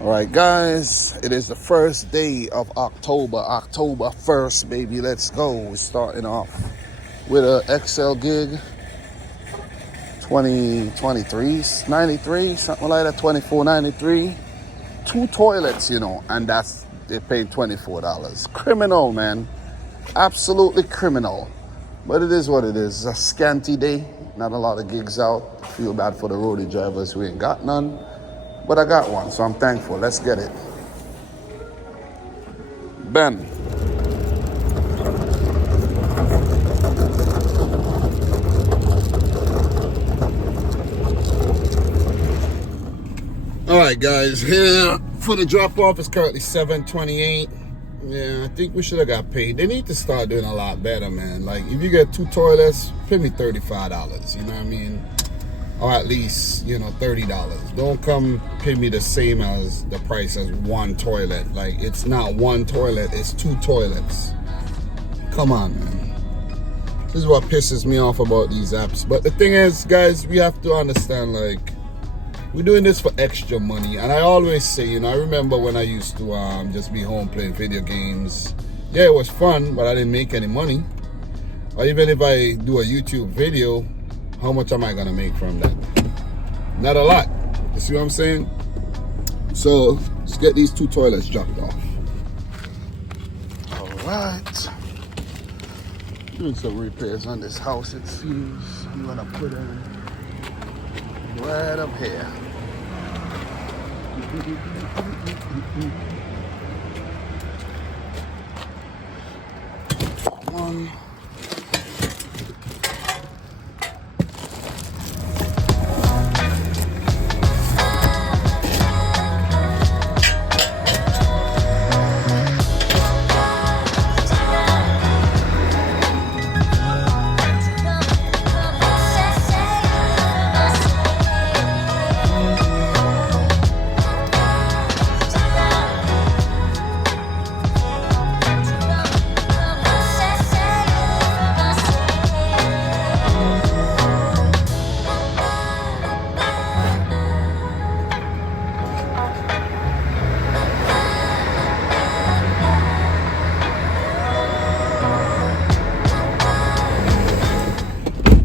All right, guys, it is the first day of October 1st, baby. Let's go. We're starting off with a XL gig 2023 93, something like that, 24.93. Two toilets, and they're paying $24. Criminal, man. Absolutely criminal. But it is what it is. It's a scanty day. Not a lot of gigs out. Feel bad for the roadie drivers who ain't got none. But I got one, so I'm thankful. Let's get it. Ben. All right, guys. Here for the drop off is currently 7:28. Yeah, I think we should have got paid. They need to start doing a lot better, man. Like, if you get two toilets, pay me $35. You know what I mean? Or at least, $30. Don't come pay me the same as the price as one toilet. Like, it's not one toilet, it's two toilets. Come on, man. This is what pisses me off about these apps. But the thing is, guys, we have to understand, like, we're doing this for extra money. And I always say, I remember when I used to just be home playing video games. Yeah, it was fun, but I didn't make any money. Or even if I do a YouTube video, how much am I gonna make from that? Not a lot. You see what I'm saying? So let's get these two toilets dropped off. All right. Doing some repairs on this house, it seems. I'm gonna put in right up here. One.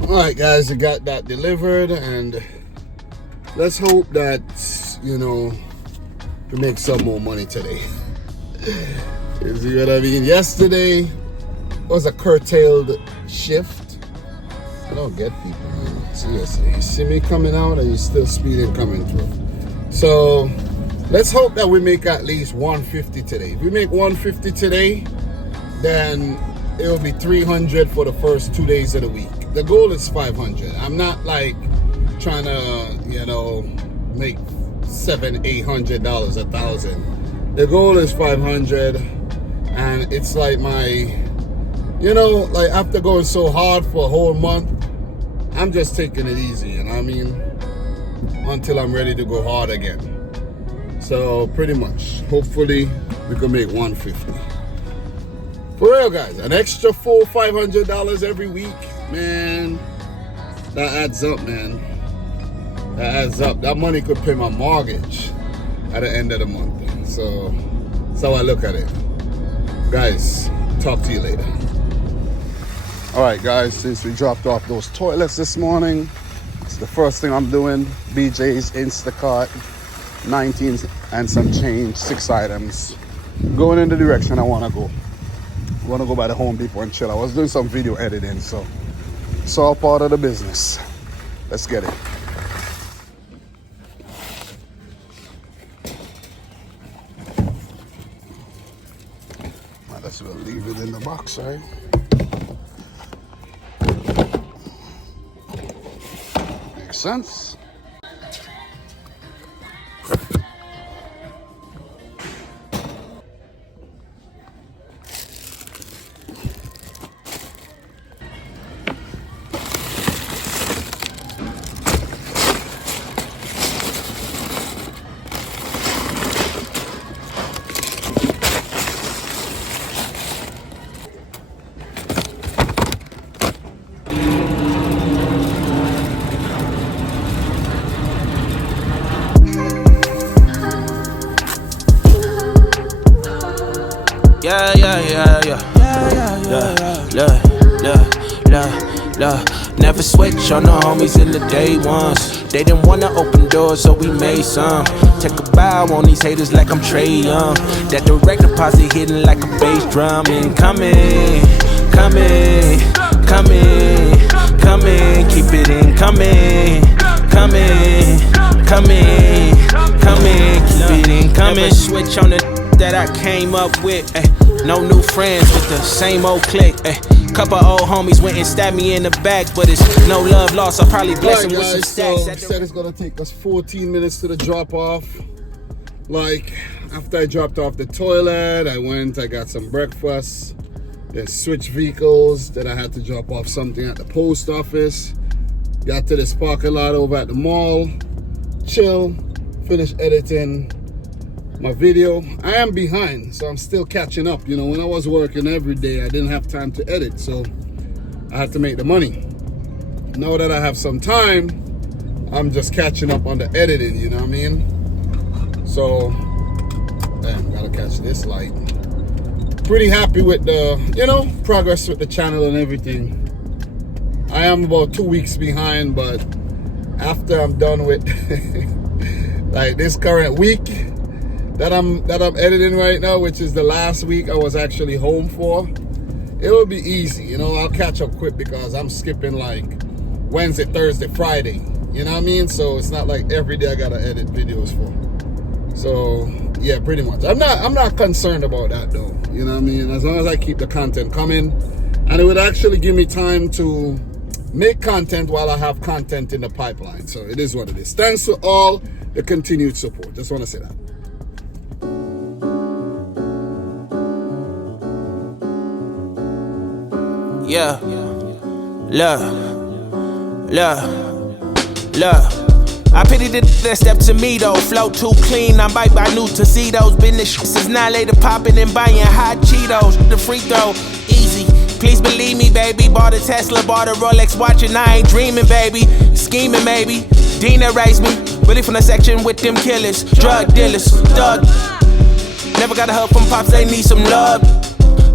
All right, guys, I got that delivered, and let's hope that, we make some more money today. You see what I mean? Yesterday was a curtailed shift. I don't get people, man. Seriously, you see me coming out and you still speeding coming through. So let's hope that we make at least 150 today. If we make 150 today, then it will be 300 for the first 2 days of the week. The goal is 500. I'm not like trying to, make $700-800, $1,000. The goal is 500, and it's like my, like after going so hard for a whole month, I'm just taking it easy, you know what I mean? Until I'm ready to go hard again. So pretty much, hopefully we can make 150. For real, guys, an extra $400-500 every week, man, that adds up, man. That adds up. That money could pay my mortgage at the end of the month. So that's how I look at it. Guys, talk to you later. All right, guys, since we dropped off those toilets this morning, it's the first thing I'm doing. BJ's Instacart, 19 and some change, 6 items. Going in the direction I want to go. I want to go by the Home Depot and chill. I was doing some video editing, so it's all part of the business. Let's get it. Might as well leave it in the box, right? Makes sense. Yeah, yeah, yeah, yeah. Look. Never switch on the homies in the day ones. They didn't wanna open doors, so we made some. Take a bow on these haters like I'm Trey Young. That direct deposit hitting like a bass drum. Incoming, coming, keep it incoming, coming, keep it incoming. Never switch on the that I came up with, no new friends with the same old clique, Couple old homies went and stabbed me in the back, but it's no love lost. I'll probably bless him with some stacks. So said it's gonna take us 14 minutes to the drop off. Like, after I dropped off the toilet, I got some breakfast, then switched vehicles, then I had to drop off something at the post office. Got to this parking lot over at the mall, chill, finished editing my video. I am behind, so I'm still catching up. You know, when I was working every day, I didn't have time to edit, so I had to make the money. Now that I have some time, I'm just catching up on the editing, you know what I mean? So, damn, gotta catch this light. Pretty happy with the, you know, progress with the channel and everything. I am about 2 weeks behind, but after I'm done with like this current week that I'm editing right now, which is the last week I was actually home for, it will be easy. You know, I'll catch up quick because I'm skipping like Wednesday, Thursday, Friday. You know what I mean? So it's not like every day I gotta edit videos for. So yeah, pretty much. I'm not concerned about that though. You know what I mean? As long as I keep the content coming, and it would actually give me time to make content while I have content in the pipeline. So it is what it is. Thanks to all the continued support. Just want to say that. Yeah, look. I pity that step to me though. Flow too clean, I'm bite by new tuxedos. Been this shit since 9 later, popping and buying hot Cheetos. The free throw, easy. Please believe me, baby. Bought a Tesla, bought a Rolex watch, and I ain't dreaming, baby. Scheming, maybe. Dina raised me. Really from the section with them killers, drug dealers, thug. Never got a help from pops, they need some love.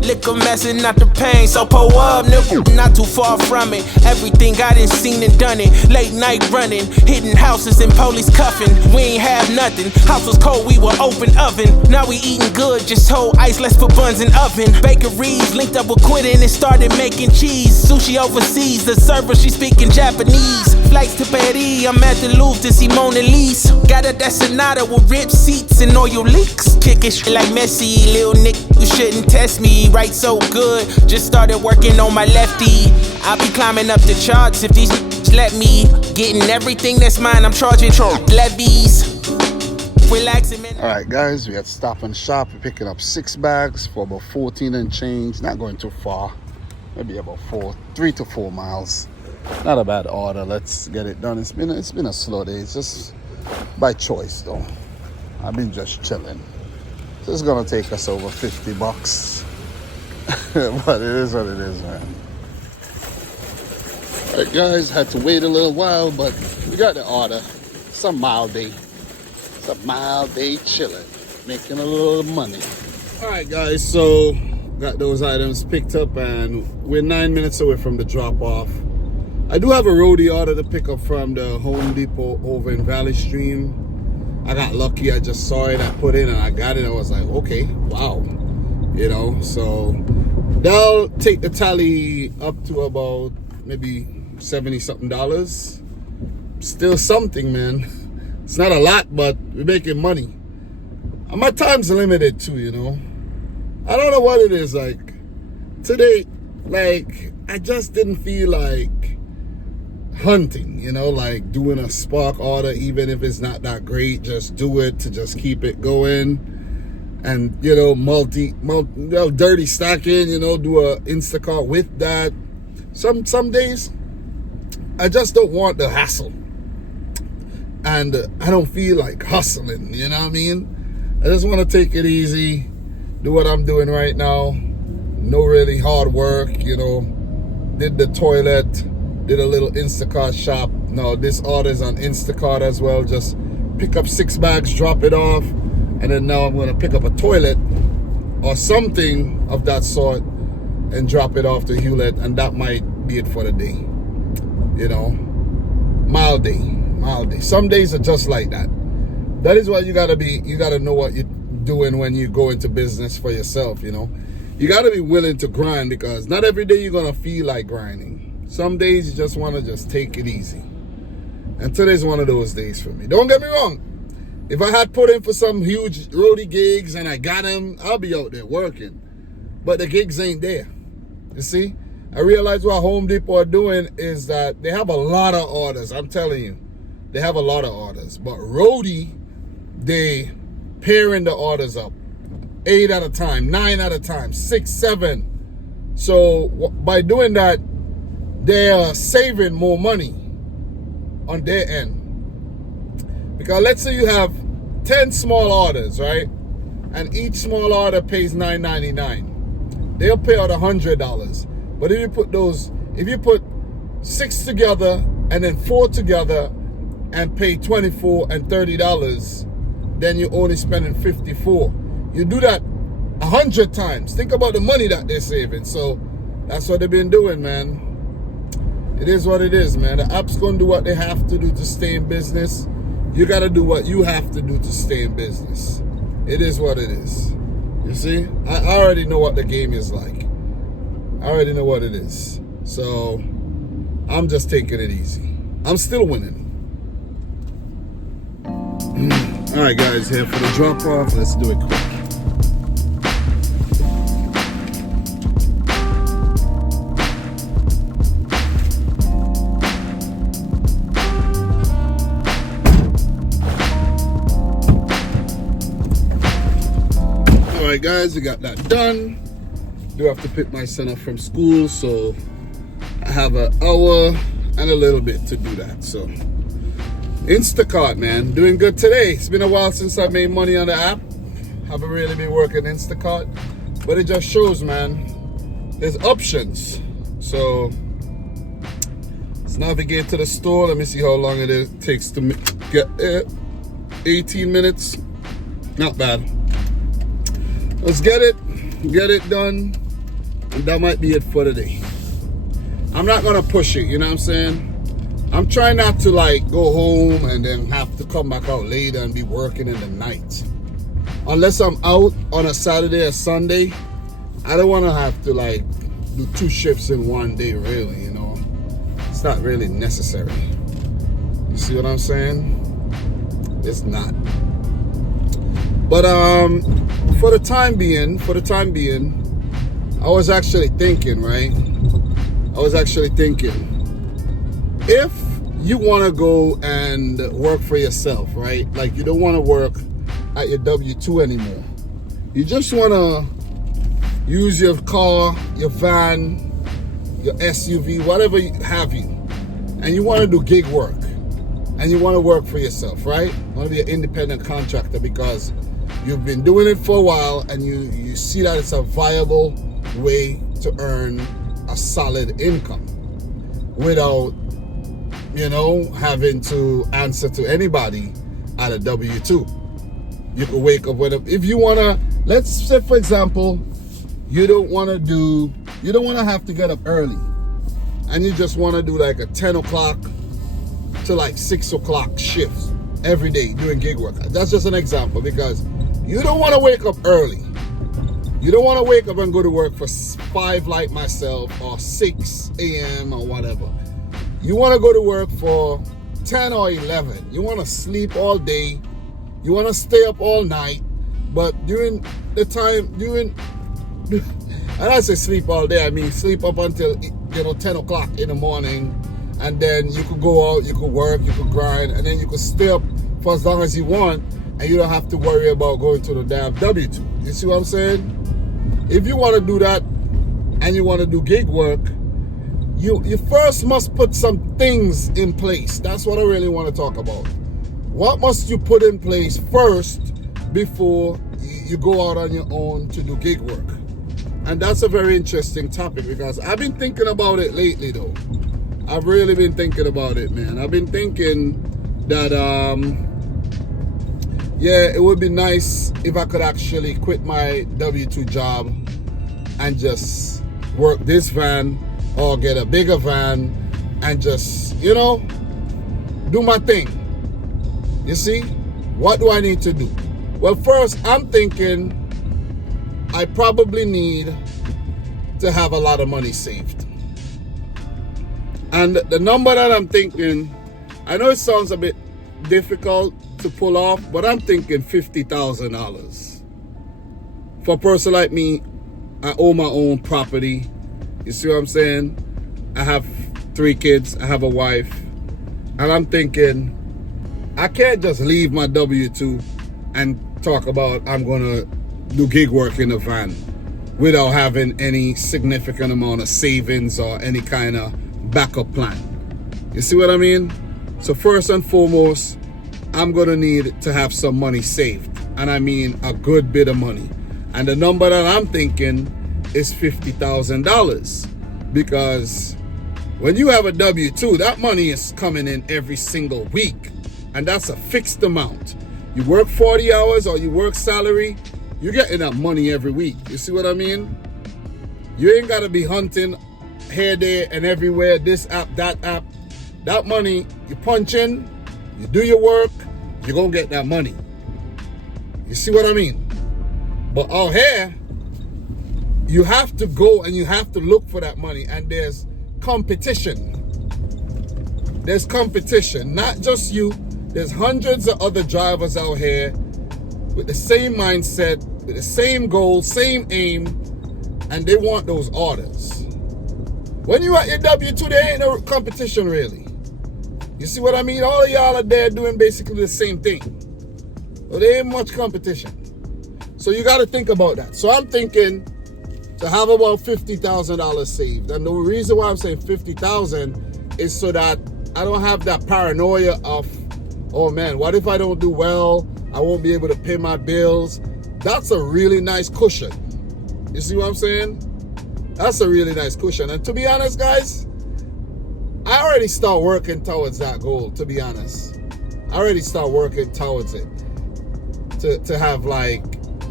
Liquor messing out the pain, so pull up, nigga, not too far from it. Everything I done seen and done it. Late night running, hitting houses and police cuffing. We ain't have nothing, house was cold, we were open oven. Now we eating good, just hold ice, let's put buns in oven. Bakeries linked up with Quittin' and started making cheese. Sushi overseas, the server, she speaking Japanese. Flights to Paris, I'm at the Louvre to see Mona Lisa. Got a Sonata with ripped seats and oil leaks. Kicking shit like Messi, lil' Nick, you shouldn't test me. Right so good, just started working on my lefty. I'll be climbing up the charts if these let me. Getting everything that's mine, I'm charging levies. Relaxing, man. Alright guys, we had to stop and shop. We're picking up 6 bags for about 14 and change. Not going too far, maybe about 3 to 4 miles. Not a bad order. Let's get it done. It's been a slow day. It's just by choice though. I've been just chilling. So it's gonna take us over $50. But it is what it is, man. Alright guys, had to wait a little while, but we got the order. It's a mild day. It's a mild day chilling, making a little money. Alright guys, so got those items picked up and we're 9 minutes away from the drop off. I do have a roadie order to pick up from the Home Depot over in Valley Stream. I got lucky, I just saw it, I put in and I got it. I was like, okay, wow. You know, so they'll take the tally up to about maybe $70 something. Still something, man. It's not a lot, but we're making money. And my time's limited too, you know. I don't know what it is, like today, like I just didn't feel like hunting, you know, like doing a spark order, even if it's not that great, just do it to just keep it going. And you know, dirty stacking, you know, do a Instacart with that. Some days I just don't want the hassle, and I don't feel like hustling, you know what I mean? I just want to take it easy, do what I'm doing right now. No really hard work, you know. Did the toilet, did a little Instacart shop. No, this order's on Instacart as well. Just pick up 6 bags, drop it off. And then now I'm going to pick up a toilet or something of that sort and drop it off to Hewlett, and that might be it for the day. You know, mild day. Some days are just like that. That is why you gotta know what you're doing when you go into business for yourself, you know. You gotta be willing to grind, because not every day you're gonna feel like grinding. Some days you just wanna just take it easy. And today's one of those days for me. Don't get me wrong. If I had put in for some huge roadie gigs and I got them, I'll be out there working. But the gigs ain't there. You see? I realize what Home Depot are doing is that they have a lot of orders. I'm telling you. They have a lot of orders. But roadie, they pairing the orders up. 8 at a time, 9 at a time, 6, 7. So by doing that, they are saving more money on their end. Because let's say you have 10 small orders, right? And each small order pays $9.99. They'll pay out $100. But if you put 6 together and then 4 together and pay $24 and $30, then you're only spending $54. You do that 100 times. Think about the money that they're saving. So that's what they've been doing, man. It is what it is, man. The app's going to do what they have to do to stay in business. You got to do what you have to do to stay in business. It is what it is. You see? I already know what the game is like. I already know what it is. So I'm just taking it easy. I'm still winning. All right, guys, here for the drop off. Let's do it quick. Alright guys, we got that done. Do have to pick my son up from school, so I have an hour and a little bit to do that. So Instacart, man, doing good today. It's been a while since I made money on the app. Haven't really been working Instacart, but it just shows, man, there's options. So let's navigate to the store. Let me see how long it takes to get there. 18 minutes, not bad. Let's get it done, and that might be it for today. I'm not gonna push it, you know what I'm saying? I'm trying not to like go home and then have to come back out later and be working in the night. Unless I'm out on a Saturday or Sunday, I don't want to have to like do 2 shifts in one day, really, you know? It's not really necessary. You see what I'm saying? It's not. But for the time being, I was actually thinking, right? If you want to go and work for yourself, right? Like you don't want to work at your W-2 anymore. You just want to use your car, your van, your SUV, whatever have you, and you want to do gig work, and you want to work for yourself, right? You want to be an independent contractor because you've been doing it for a while and you see that it's a viable way to earn a solid income without, you know, having to answer to anybody at a W-2. You can wake up with if you want to, let's say for example, you don't want to have to get up early and you just want to do like a 10 o'clock to like 6 o'clock shifts every day doing gig work. That's just an example, because you don't want to wake up early. You don't want to wake up and go to work for 5 like myself or 6 a.m. or whatever. You want to go to work for 10 or 11. You want to sleep all day. You want to stay up all night. But during the time, and I say sleep all day, I mean sleep up until 10 o'clock in the morning. And then you could go out, you could work, you could grind, and then you could stay up for as long as you want. And you don't have to worry about going to the damn W-2. You see what I'm saying? If you want to do that and you want to do gig work, you first must put some things in place. That's what I really want to talk about. What must you put in place first before you go out on your own to do gig work? And that's a very interesting topic, because I've been thinking about it lately though. I've really been thinking about it, man. I've been thinking that yeah, it would be nice if I could actually quit my W-2 job and just work this van or get a bigger van and just, you know, do my thing. You see, what do I need to do? Well, first, I'm thinking I probably need to have a lot of money saved. And the number that I'm thinking, I know it sounds a bit difficult to pull off, but I'm thinking $50,000. For a person like me, I own my own property. You see what I'm saying? I have 3 kids, I have a wife, and I'm thinking I can't just leave my W-2 and talk about I'm gonna do gig work in a van without having any significant amount of savings or any kind of backup plan. You see what I mean? So first and foremost, I'm gonna need to have some money saved, and I mean a good bit of money. And the number that I'm thinking is $50,000, because when you have a W-2, that money is coming in every single week, and that's a fixed amount. You work 40 hours or you work salary, you're getting that money every week. You see what I mean? You ain't gotta be hunting here, there, and everywhere, this app, that app. That money, you punch in, you do your work, you're gonna get that money. You see what I mean? But out here, you have to go and you have to look for that money, and there's competition. There's competition, not just you. There's hundreds of other drivers out here with the same mindset, with the same goal, same aim, and they want those orders. When you at your W-2, there ain't no competition really. You see what I mean? All of y'all are there doing basically the same thing. So there ain't much competition. So you got to think about that. So I'm thinking to have about $50,000 saved. And the reason why I'm saying $50,000 is so that I don't have that paranoia of, oh man, what if I don't do well? I won't be able to pay my bills. That's a really nice cushion. You see what I'm saying? That's a really nice cushion. And to be honest, guys, I already start working towards that goal, to be honest. I already start working towards it. To have like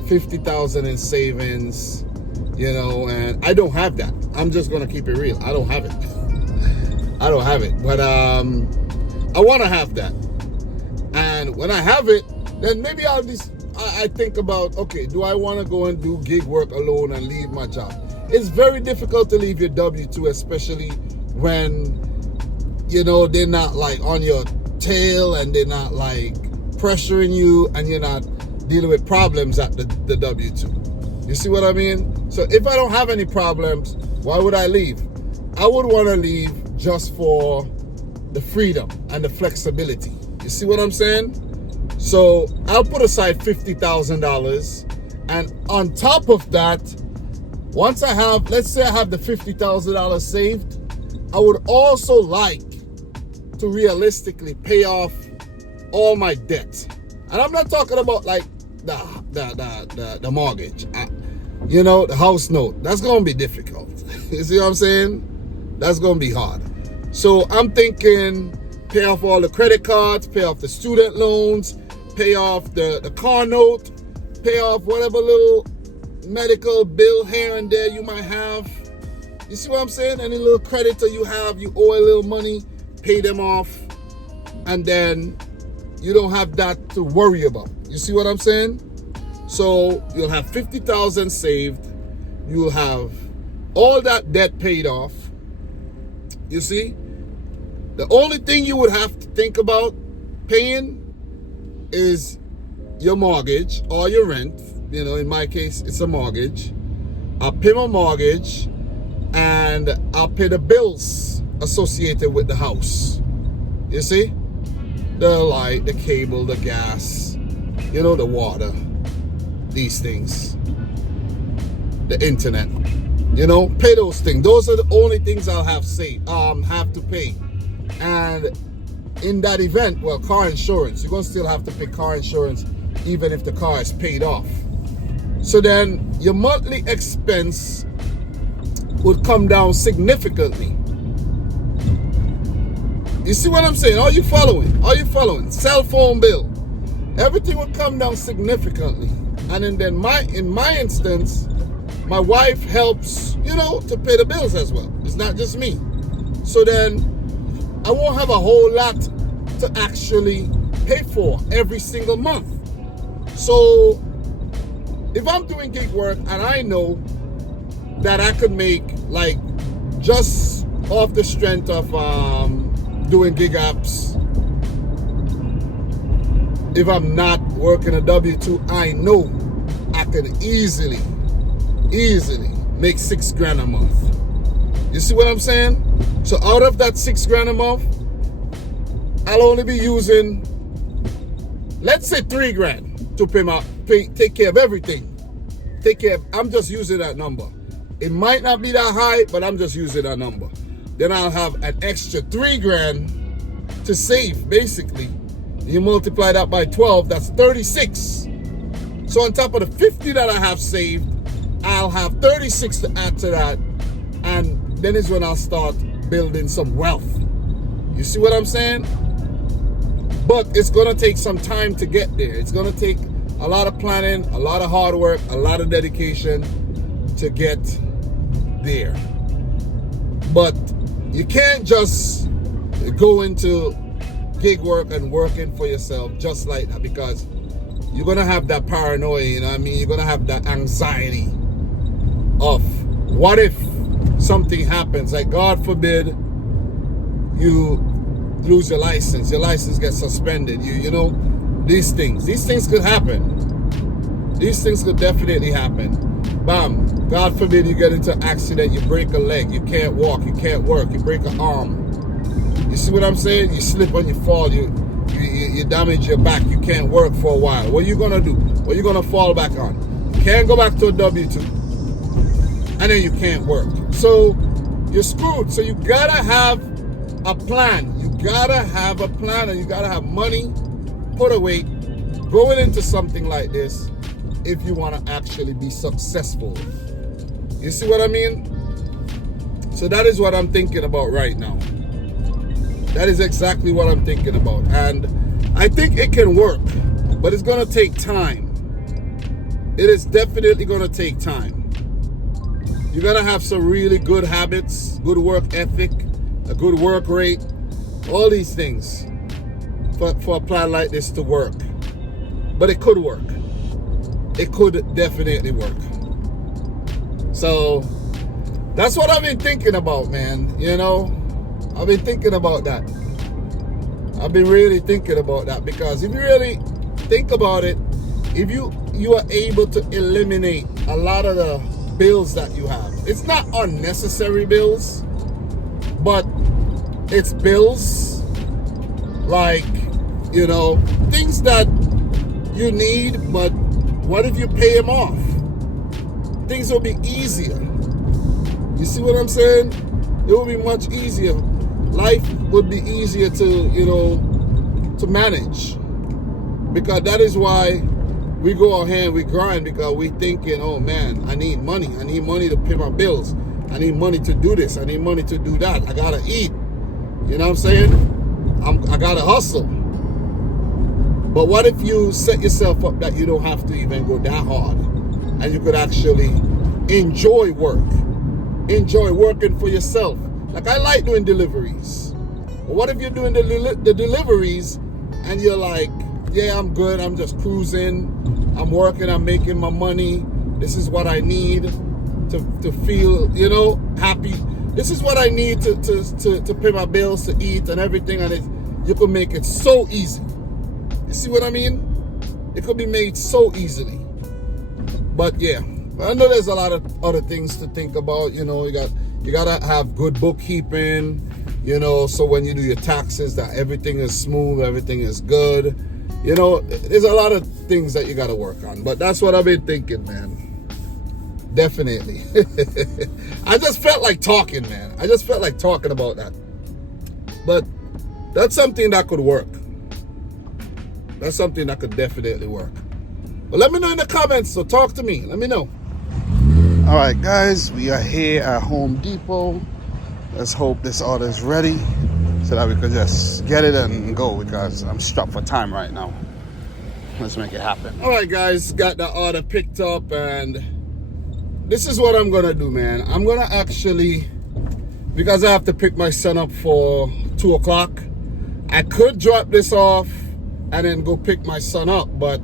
50,000 in savings, you know, and I don't have that. I'm just gonna keep it real. I don't have it. I don't have it. But I wanna have that. And when I have it, then maybe I think about, okay, do I wanna go and do gig work alone and leave my job? It's very difficult to leave your W-2, especially when, you know, they're not like on your tail and they're not like pressuring you and you're not dealing with problems at the W-2. You see what I mean? So if I don't have any problems, why would I leave? I would want to leave just for the freedom and the flexibility. You see what I'm saying? So I'll put aside $50,000, and on top of that, once I have, let's say I have the $50,000 saved, I would also like to realistically pay off all my debt. And I'm not talking about like the mortgage, you know, the house note. That's gonna be difficult. You see what I'm saying? That's gonna be hard. So I'm thinking pay off all the credit cards, pay off the student loans, pay off the car note, pay off whatever little medical bill here and there you might have. You see what I'm saying? Any little creditor you have, you owe a little money, pay them off, and then you don't have that to worry about. You see what I'm saying? So you'll have 50,000 saved. You'll have all that debt paid off. You see? The only thing you would have to think about paying is your mortgage or your rent. You know, in my case, it's a mortgage. I'll pay my mortgage and I'll pay the bills associated with the house. You see? The light, the cable, the gas, you know, the water, these things, the internet, you know, pay those things. Those are the only things I'll have to pay. And in that event, well, car insurance, you're gonna still have to pay car insurance even if the car is paid off. So then your monthly expense would come down significantly. You see what I'm saying? Are you following? Are you following? Cell phone bill. everything would come down significantly. And then in my instance, my wife helps, to pay the bills as well. It's not just me. So then I won't have a whole lot to actually pay for every single month. So if I'm doing gig work and I know that I could make, like, just off the strength of doing gig apps, if I'm not working a W-2, I know I could easily make $6,000 a month. You see what I'm saying? So out of that $6,000 a month, I'll only be using, let's say, $3,000 to take care of everything. I'm just using that number. It might not be that high, but I'm just using that number. Then I'll have an extra $3,000 to save, basically. You multiply that by 12, that's 36. So on top of the 50 that I have saved, I'll have 36 to add to that. And then is when I'll start building some wealth. You see what I'm saying? But it's going to take some time to get there. It's going to take a lot of planning, a lot of hard work, a lot of dedication to get there. But you can't just go into gig work and working for yourself just like that, because you're going to have that paranoia, you're going to have that anxiety of what if something happens, like God forbid you lose your license gets suspended, these things could happen. These things could definitely happen. Bam, God forbid you get into an accident, you break a leg, you can't walk, you can't work, you break an arm. You see what I'm saying? You slip and you fall, you damage your back, you can't work for a while. What are you gonna do? What are you gonna fall back on? You can't go back to a W-2. And then you can't work. So you're screwed. So you gotta have a plan. You gotta have a plan, and you gotta have money put away going into something like this if you wanna actually be successful. You see what I mean? So that is what I'm thinking about right now. That is exactly what I'm thinking about. And I think it can work, but it's going to take time. It is definitely going to take time. You're going to have some really good habits, good work ethic, a good work rate, all these things for a plan like this to work. But it could work. It could definitely work. So that's what I've been thinking about, man. I've been thinking about that. I've been really thinking about that, because if you really think about it, if you are able to eliminate a lot of the bills that you have, it's not unnecessary bills, but it's bills like, things that you need, but what if you pay them off? Things will be easier. You see what I'm saying? It will be much easier. Life would be easier to manage, because that is why we go ahead and we grind, because we thinking, oh man, I need money to pay my bills, I need money to do this, I need money to do that, I gotta eat, you know what I'm saying? I gotta hustle. But what if you set yourself up that you don't have to even go that hard, and you could actually enjoy working for yourself? Like, I like doing deliveries. But what if you're doing the deliveries and you're like, yeah, I'm good, I'm just cruising, I'm working, I'm making my money, this is what I need to feel, happy. This is what I need to pay my bills, to eat and everything, and you can make it so easy. You see what I mean? It could be made so easily. But yeah, I know there's a lot of other things to think about. You gotta have good bookkeeping, so when you do your taxes, that everything is smooth, everything is good. There's a lot of things that you gotta work on. But that's what I've been thinking, man. Definitely. I just felt like talking, man. I just felt like talking about that. But that's something that could work. That's something that could definitely work. But let me know in the comments, so talk to me. Let me know. All right, guys, we are here at Home Depot. Let's hope this order is ready so that we could just get it and go, because I'm strapped for time right now. let's make it happen. All right, guys, got the order picked up, and this is what I'm gonna do, man. I'm gonna actually, because I have to pick my son up for 2 o'clock, I could drop this off and then go pick my son up, but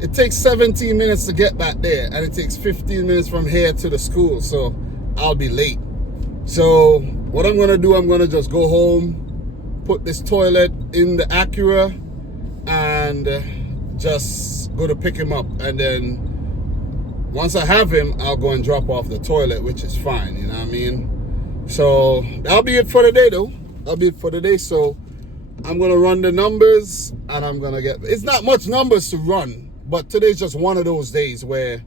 it takes 17 minutes to get back there, and it takes 15 minutes from here to the school, so I'll be late. So what I'm gonna do, I'm gonna just go home, put this toilet in the Acura, and just go to pick him up. And then once I have him, I'll go and drop off the toilet, which is fine, you know what I mean? So that'll be it for the day, though. That'll be it for the day. So I'm gonna run the numbers, and I'm gonna get, it's not much numbers to run, but today's just one of those days where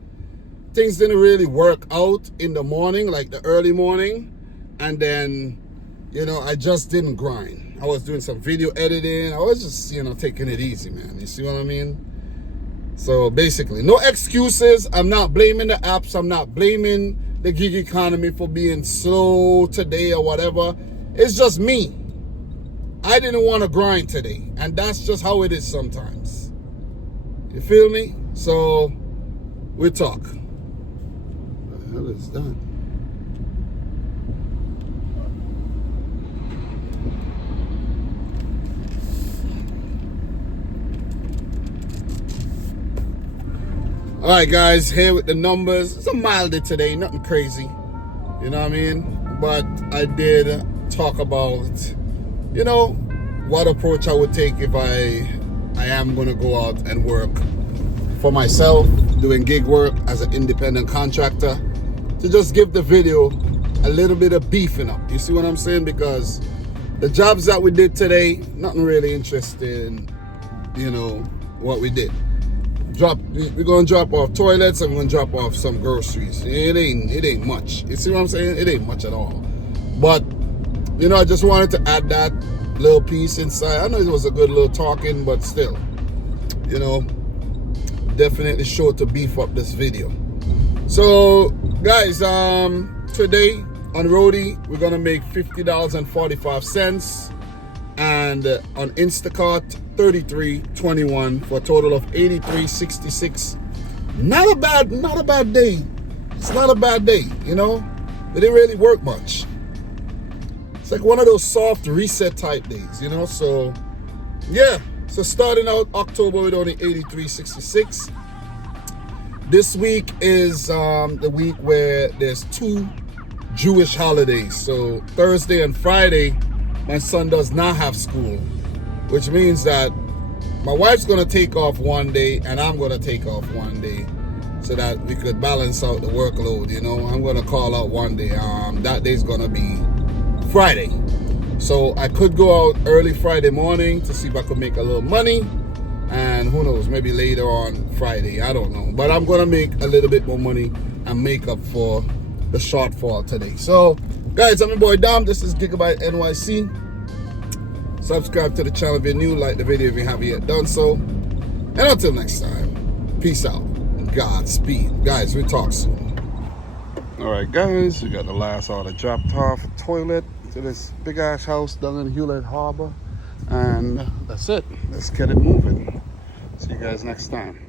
things didn't really work out in the morning, like the early morning. And then, you know, I just didn't grind. I was doing some video editing. I was just, you know, taking it easy, man. You see what I mean? So basically, no excuses. I'm not blaming the apps. I'm not blaming the gig economy for being slow today or whatever. It's just me. I didn't want to grind today. And that's just how it is sometimes. You feel me? So we'll talk. What the hell is that? All right, guys, here with the numbers. It's a mild day today, nothing crazy, you know what I mean? But I did talk about, you know, what approach I would take if I am going to go out and work for myself, doing gig work as an independent contractor, to just give the video a little bit of beefing up. You see what I'm saying? Because the jobs that we did today, nothing really interesting, you know, what we did. We're gonna drop off toilets, and we're gonna drop off some groceries. It ain't much. You see what I'm saying? It ain't much at all. But you know, I just wanted to add that little piece inside. I know it was a good little talking, but still, you know, definitely sure to beef up this video. So guys, today on Roadie, we're gonna make $50.45, and on Instacart $33.21 for a total of $83.66. Not a bad day. It's not a bad day, you know. It didn't really work much. It's like one of those soft reset type days, you know. So yeah, so starting out October with only $83.66. This week is the week where there's 2 Jewish holidays. So Thursday and Friday, my son does not have school, which means that my wife's going to take off one day and I'm going to take off one day, so that we could balance out the workload, you know. I'm going to call out one day. That day's going to be Friday. So I could go out early Friday morning to see if I could make a little money, and who knows, maybe later on Friday, I don't know. But I'm going to make a little bit more money and make up for the shortfall today. So guys, I'm your boy Dom. This is Gigabyte NYC. Subscribe to the channel if you're new, like the video if you haven't yet done so. And until next time, peace out and Godspeed. Guys, we'll talk soon. All right, guys, we got the last order dropped off, a toilet to this big ass house down in Hewlett Harbor. And that's it. Let's get it moving. See you guys next time.